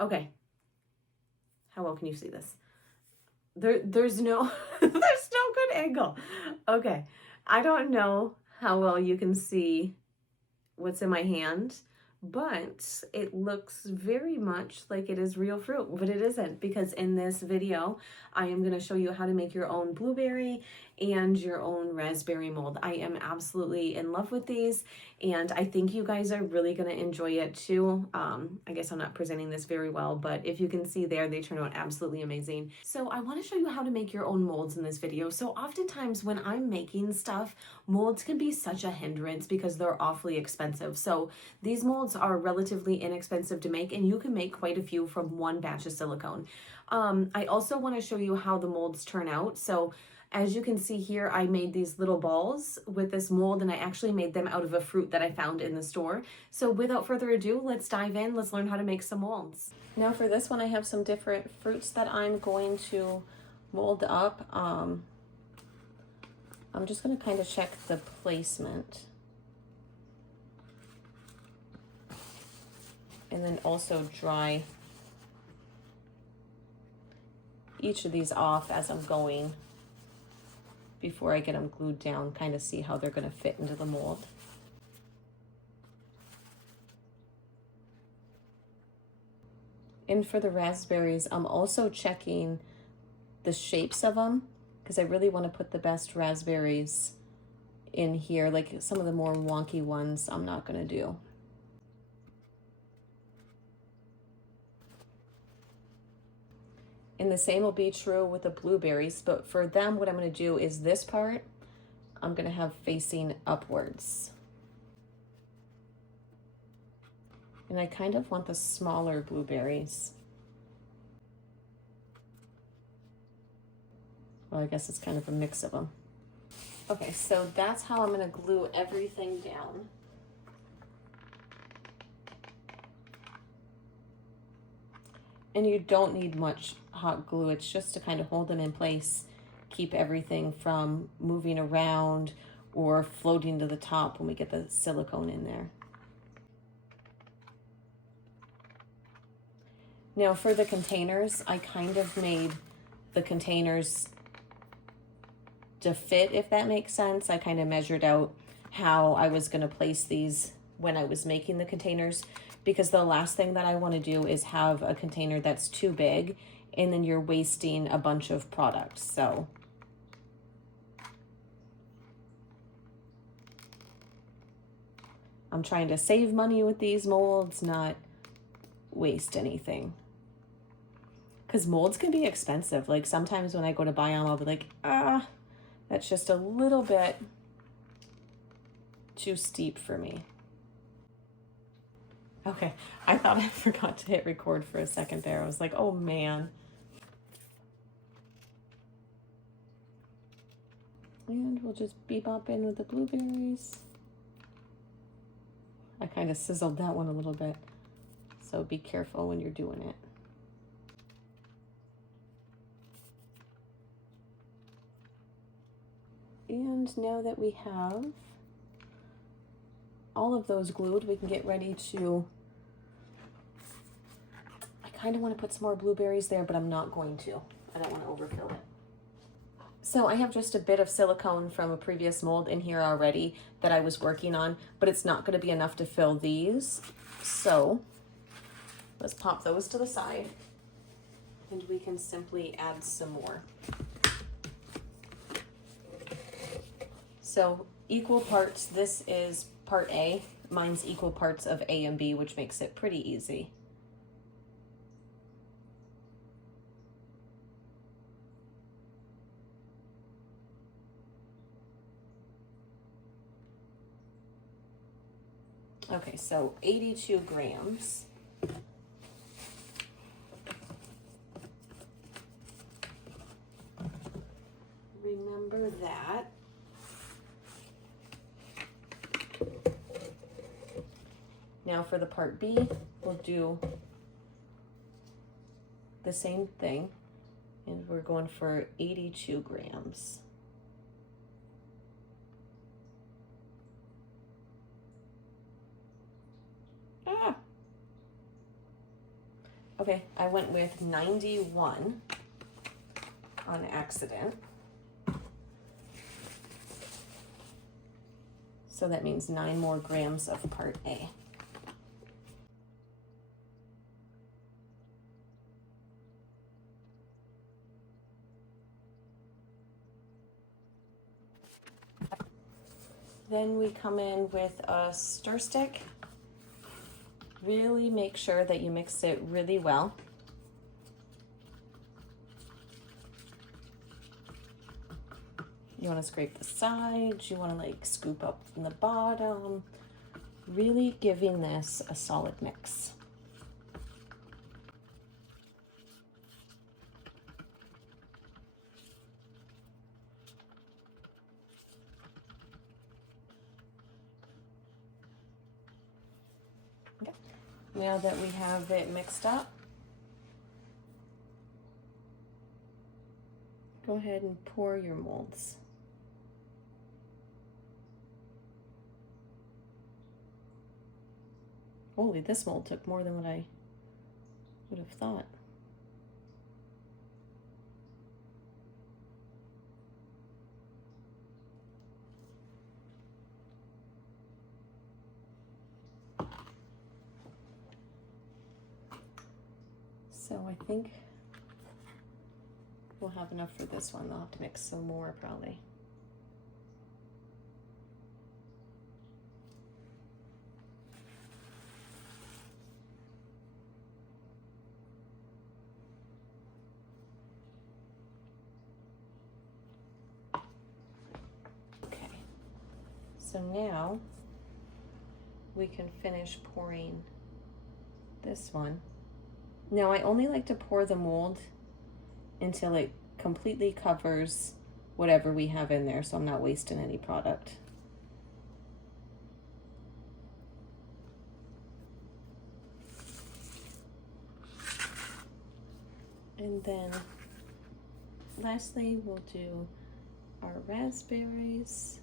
Okay. How well can you see this? There's no there's no good angle. Okay. I don't know how well you can see what's in my hand, but it looks very much like it is real fruit, but it isn't, because in this video I am going to show you how to make your own blueberry and your own raspberry mold. I am absolutely in love with these, and I think you guys are really going to enjoy it too. I guess I'm not presenting this very well, but if you can see there, they turn out absolutely amazing. So I want to show you how to make your own molds in this video. So oftentimes when I'm making stuff, molds can be such a hindrance because they're awfully expensive. So these molds are relatively inexpensive to make, and you can make quite a few from one batch of silicone. I also want to show you how the molds turn out. So as you can see here, I made these little balls with this mold, and I actually made them out of a fruit that I found in the store. So without further ado, let's dive in. Let's learn how to make some molds. Now for this one, I have some different fruits that I'm going to mold up. I'm just going to kind of check the placement. And then also dry each of these off as I'm going before I get them glued down, kind of see how they're going to fit into the mold. And for the raspberries, I'm also checking the shapes of them because I really want to put the best raspberries in here. Like some of the more wonky ones I'm not going to do. And the same will be true with the blueberries, but for them, what I'm going to do is this part, I'm going to have facing upwards. And I kind of want the smaller blueberries. Well, I guess it's kind of a mix of them. Okay, so that's how I'm going to glue everything down. And you don't need much hot glue. It's just to kind of hold them in place, keep everything from moving around or floating to the top when we get the silicone in there. Now for the containers, I kind of made the containers to fit, if that makes sense. I kind of measured out how I was going to place these when I was making the containers, because the last thing that I want to do is have a container that's too big and then you're wasting a bunch of product. So I'm trying to save money with these molds, not waste anything. Because molds can be expensive. Like sometimes when I go to buy them, I'll be like, that's just a little bit too steep for me. Okay, I thought I forgot to hit record for a second there. I was like, oh man. And we'll just bebop in with the blueberries. I kind of sizzled that one a little bit, so be careful when you're doing it. And now that we have all of those glued, we can get ready to, I kind of want to put some more blueberries there, but I'm not going to. I don't want to overfill it. So I have just a bit of silicone from a previous mold in here already that I was working on, but it's not going to be enough to fill these. So let's pop those to the side and we can simply add some more. So equal parts, this is part A. Mine's equal parts of A and B, which makes it pretty easy. Okay, so 82 grams. Remember that. Now for the part B, we'll do the same thing, and we're going for 82 grams. Okay, I went with 91 on accident. So that means 9 more grams of part A. Then we come in with a stir stick. Really make sure that you mix it really well. You want to scrape the sides, you want to like scoop up from the bottom, really giving this a solid mix. Okay. Now that we have it mixed up, go ahead and pour your molds. Holy, this mold took more than what I would have thought. So I think we'll have enough for this one. I'll have to mix some more probably. So now we can finish pouring this one. Now I only like to pour the mold until it completely covers whatever we have in there, so I'm not wasting any product. And then lastly, we'll do our raspberries.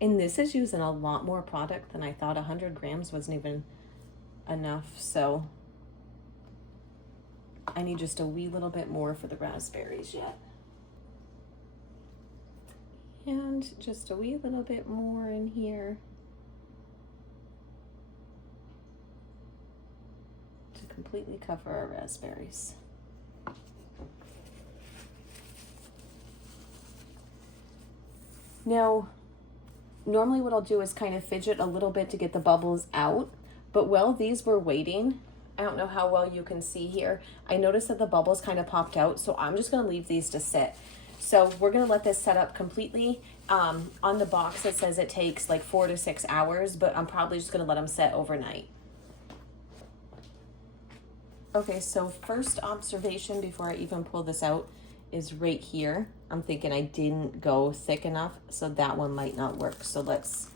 And this is using a lot more product than I thought. 100 grams wasn't even enough, so I need just a wee little bit more for the raspberries yet. And just a wee little bit more in here to completely cover our raspberries. Now, normally what I'll do is kind of fidget a little bit to get the bubbles out, but while these were waiting, I don't know how well you can see here, I noticed that the bubbles kind of popped out, so I'm just gonna leave these to sit. So we're gonna let this set up completely. On the box it says it takes like 4 to 6 hours, but I'm probably just gonna let them set overnight. Okay, so first observation before I even pull this out is right here. I'm thinking I didn't go thick enough, so that one might not work. So let's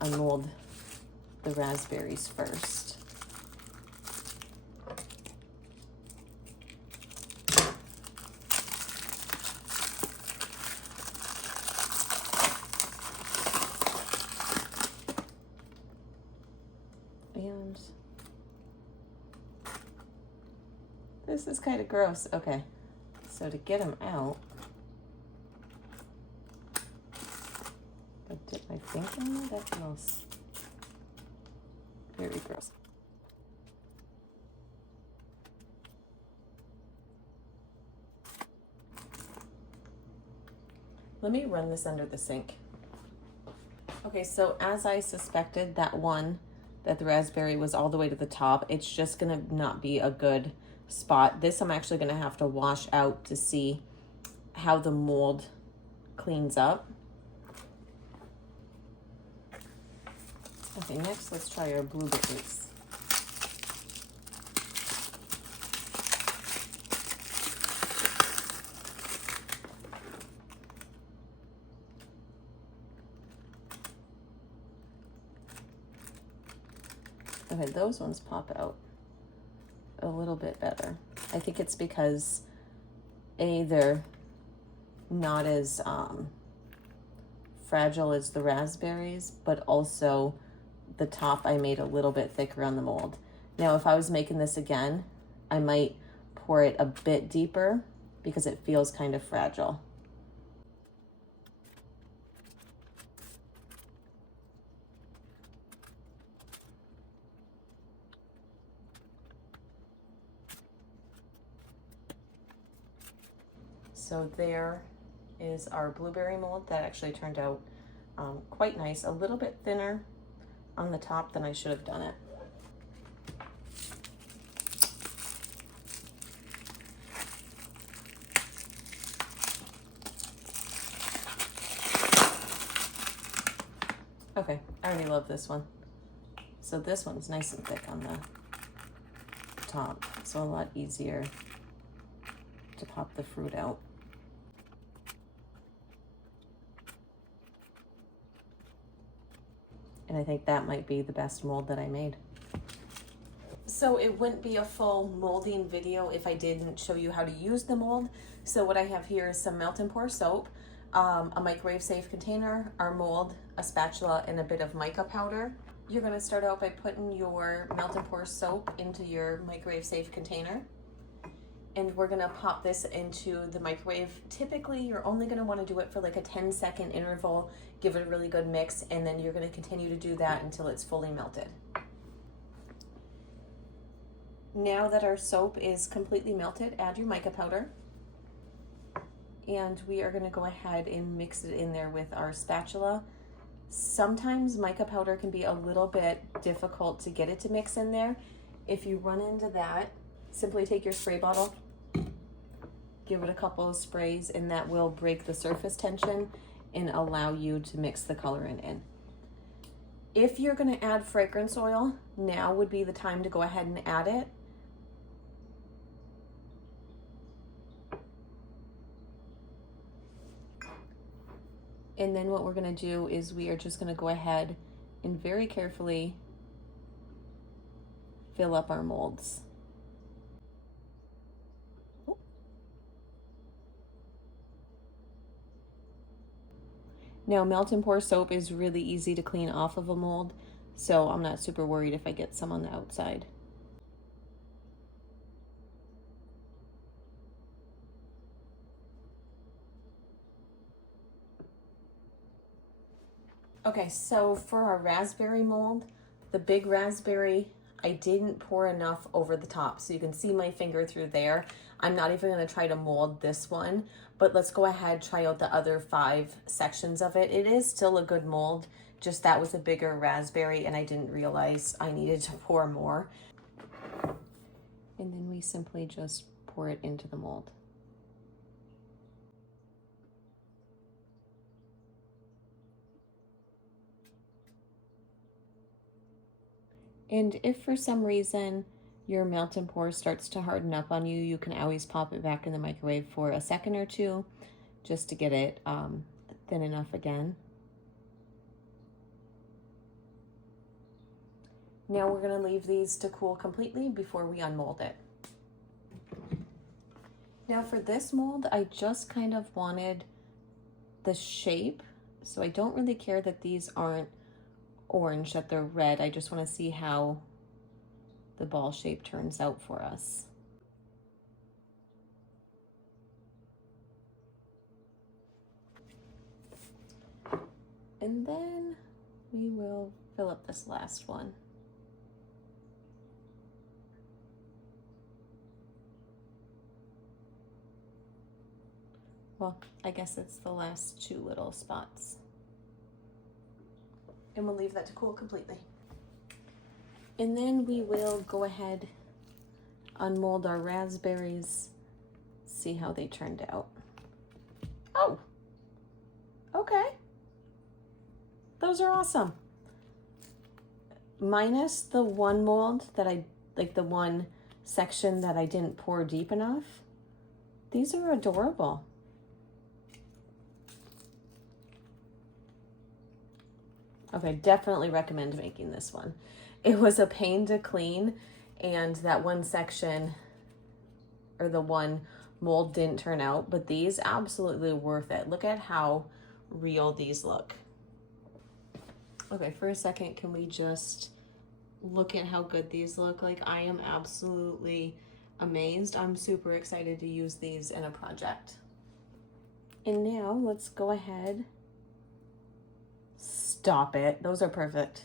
unmold the raspberries first. And this is kind of gross. Okay, so to get them out, I dip my finger in there. That smells very gross. Let me run this under the sink. Okay, so as I suspected, that the raspberry was all the way to the top, it's just gonna not be a good spot. This I'm actually gonna have to wash out to see how the mold cleans up. Okay, next let's try our blueberries. Okay, those ones pop out a little bit better. I think it's because they're not as fragile as the raspberries, but also the top I made a little bit thicker on the mold. Now, if I was making this again, I might pour it a bit deeper because it feels kind of fragile. So there is our blueberry mold that actually turned out quite nice, a little bit thinner on the top than I should have done it. Okay, I already love this one. So this one's nice and thick on the top, so a lot easier to pop the fruit out. And I think that might be the best mold that I made. So it wouldn't be a full molding video if I didn't show you how to use the mold. So what I have here is some melt and pour soap, a microwave safe container, our mold, a spatula, and a bit of mica powder. You're gonna start out by putting your melt and pour soap into your microwave safe container. And we're gonna pop this into the microwave. Typically, you're only gonna wanna do it for like a 10-second interval, give it a really good mix, and then you're gonna continue to do that until it's fully melted. Now that our soap is completely melted, add your mica powder. And we are gonna go ahead and mix it in there with our spatula. Sometimes mica powder can be a little bit difficult to get it to mix in there. If you run into that, simply take your spray bottle, give it a couple of sprays, and that will break the surface tension and allow you to mix the colorant in. If you're gonna add fragrance oil, now would be the time to go ahead and add it. And then what we're gonna do is we are just gonna go ahead and very carefully fill up our molds. Now, melt and pour soap is really easy to clean off of a mold, so I'm not super worried if I get some on the outside. Okay, so for our raspberry mold, the big raspberry, I didn't pour enough over the top, so you can see my finger through there. I'm not even gonna try to mold this one, but let's go ahead, try out the other 5 sections of it. It is still a good mold, just that was a bigger raspberry and I didn't realize I needed to pour more. And then we simply just pour it into the mold. And if for some reason your melt and pour starts to harden up on you, you can always pop it back in the microwave for a second or two just to get it thin enough again. Now we're gonna leave these to cool completely before we unmold it. Now for this mold, I just kind of wanted the shape, so I don't really care that these aren't orange, that they're red. I just want to see how the ball shape turns out for us. And then we will fill up this last one. Well, I guess it's the last 2 little spots. And we'll leave that to cool completely. And then we will go ahead, unmold our raspberries, see how they turned out. Oh, okay. Those are awesome. Minus the one mold that like the one section that I didn't pour deep enough. These are adorable. Okay, definitely recommend making this one. It was a pain to clean, and that one section, or the one mold didn't turn out, but these absolutely worth it. Look at how real these look. Okay, for a second, can we just look at how good these look? Like, I am absolutely amazed. I'm super excited to use these in a project. And now let's go ahead. Stop it. Those are perfect.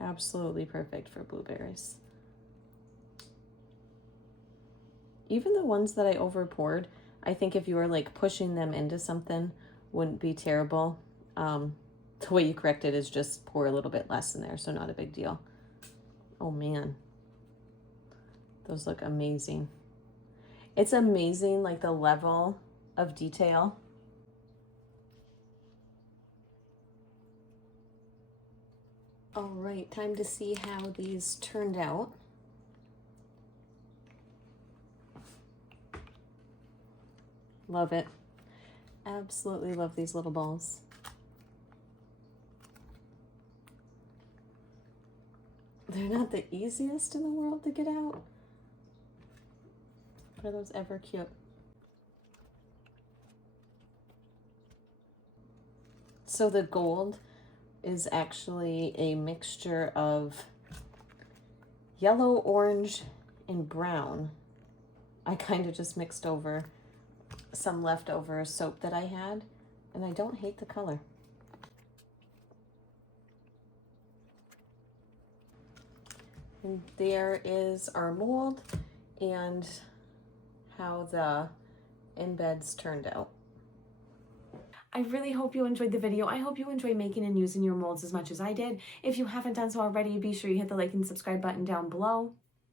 Absolutely perfect for blueberries. Even the ones that I over poured, I think if you were like pushing them into something, wouldn't be terrible. The way you correct it is just pour a little bit less in there, so not a big deal. Oh man, those look amazing. It's amazing, like the level of detail. All right, time to see how these turned out. Love it. Absolutely love these little balls. They're not the easiest in the world to get out. But are those ever cute? So the gold is actually a mixture of yellow, orange, and brown. I kind of just mixed over some leftover soap that I had, and I don't hate the color. And there is our mold and how the embeds turned out. I really hope you enjoyed the video. I hope you enjoy making and using your molds as much as I did. If you haven't done so already, be sure you hit the like and subscribe button down below.